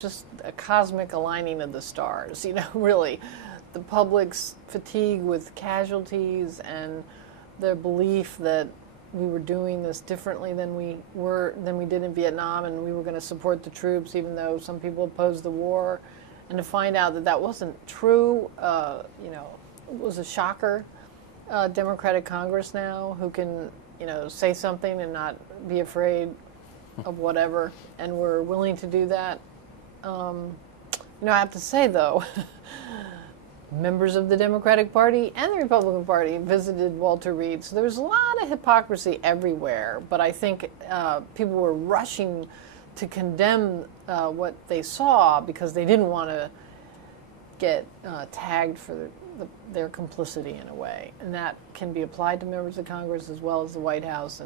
just a cosmic aligning of the stars, really. The public's fatigue with casualties and their belief that we were doing this differently than we did in Vietnam, and we were going to support the troops even though some people opposed the war, and to find out that that wasn't true, it was a shocker. Democratic Congress now who can, say something and not be afraid of whatever, and we're willing to do that. I have to say, though, members of the Democratic Party and the Republican Party visited Walter Reed, so there was a lot of hypocrisy everywhere, but I think people were rushing to condemn what they saw because they didn't want to get tagged for their complicity in a way, and that can be applied to members of Congress as well as the White House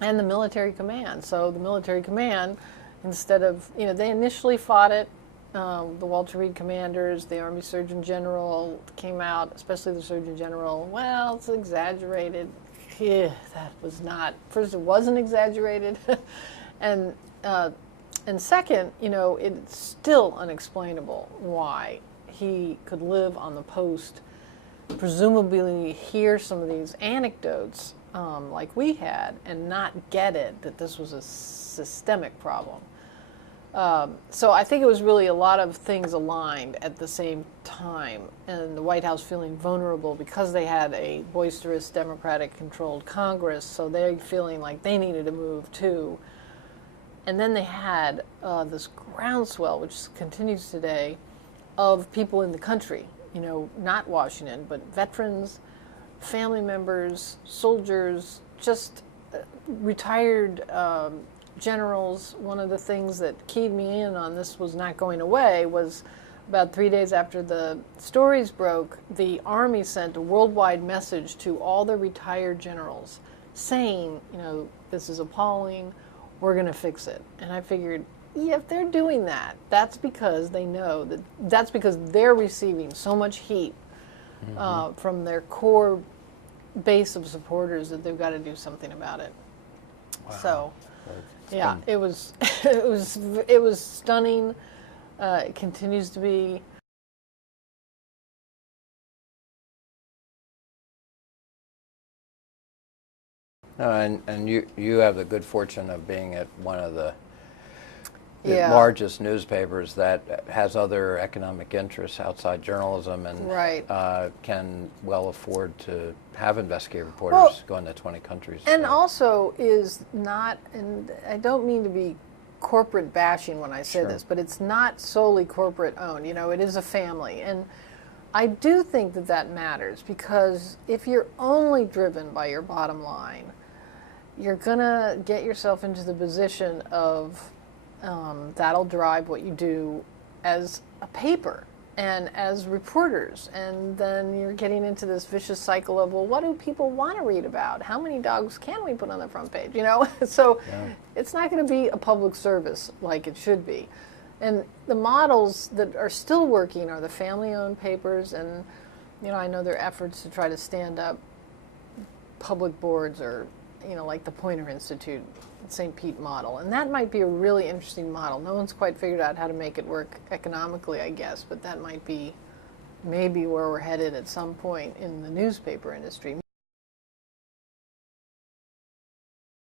and the military command. So the military command, instead of, they initially fought it. The Walter Reed commanders, the Army Surgeon General came out, especially the Surgeon General, well, it's exaggerated. Yeah, that was not, first it wasn't exaggerated, and second, it's still unexplainable why he could live on the post, presumably hear some of these anecdotes like we had, and not get it, that this was a systemic problem. So I think it was really a lot of things aligned at the same time, and the White House feeling vulnerable because they had a boisterous Democratic-controlled Congress, so they're feeling like they needed to move too. And then they had this groundswell, which continues today, of people in the country, not Washington, but veterans, family members, soldiers, just retired generals. One of the things that keyed me in on this was not going away was about 3 days after the stories broke, the Army sent a worldwide message to all the retired generals saying, this is appalling, we're going to fix it. And I figured, yeah, if they're doing that, that's because they know that's because they're receiving so much heat from their core base of supporters that they've got to do something about it. Wow. So, yeah, it was it was stunning. It continues to be. And you have the good fortune of being at one of the largest newspapers that has other economic interests outside journalism, and can well afford to have investigative reporters go into 20 countries. And also is not, and I don't mean to be corporate bashing when I say this, but it's not solely corporate owned. It is a family. And I do think that matters, because if you're only driven by your bottom line, you're going to get yourself into the position of that'll drive what you do as a paper and as reporters, and then you're getting into this vicious cycle of, well, what do people want to read about? How many dogs can we put on the front page? So it's not going to be a public service like it should be. And the models that are still working are the family-owned papers, and I know there are efforts to try to stand up public boards, or like the Poynter Institute, St. Pete model, and that might be a really interesting model. No one's quite figured out how to make it work economically, I guess, but that might be maybe where we're headed at some point in the newspaper industry.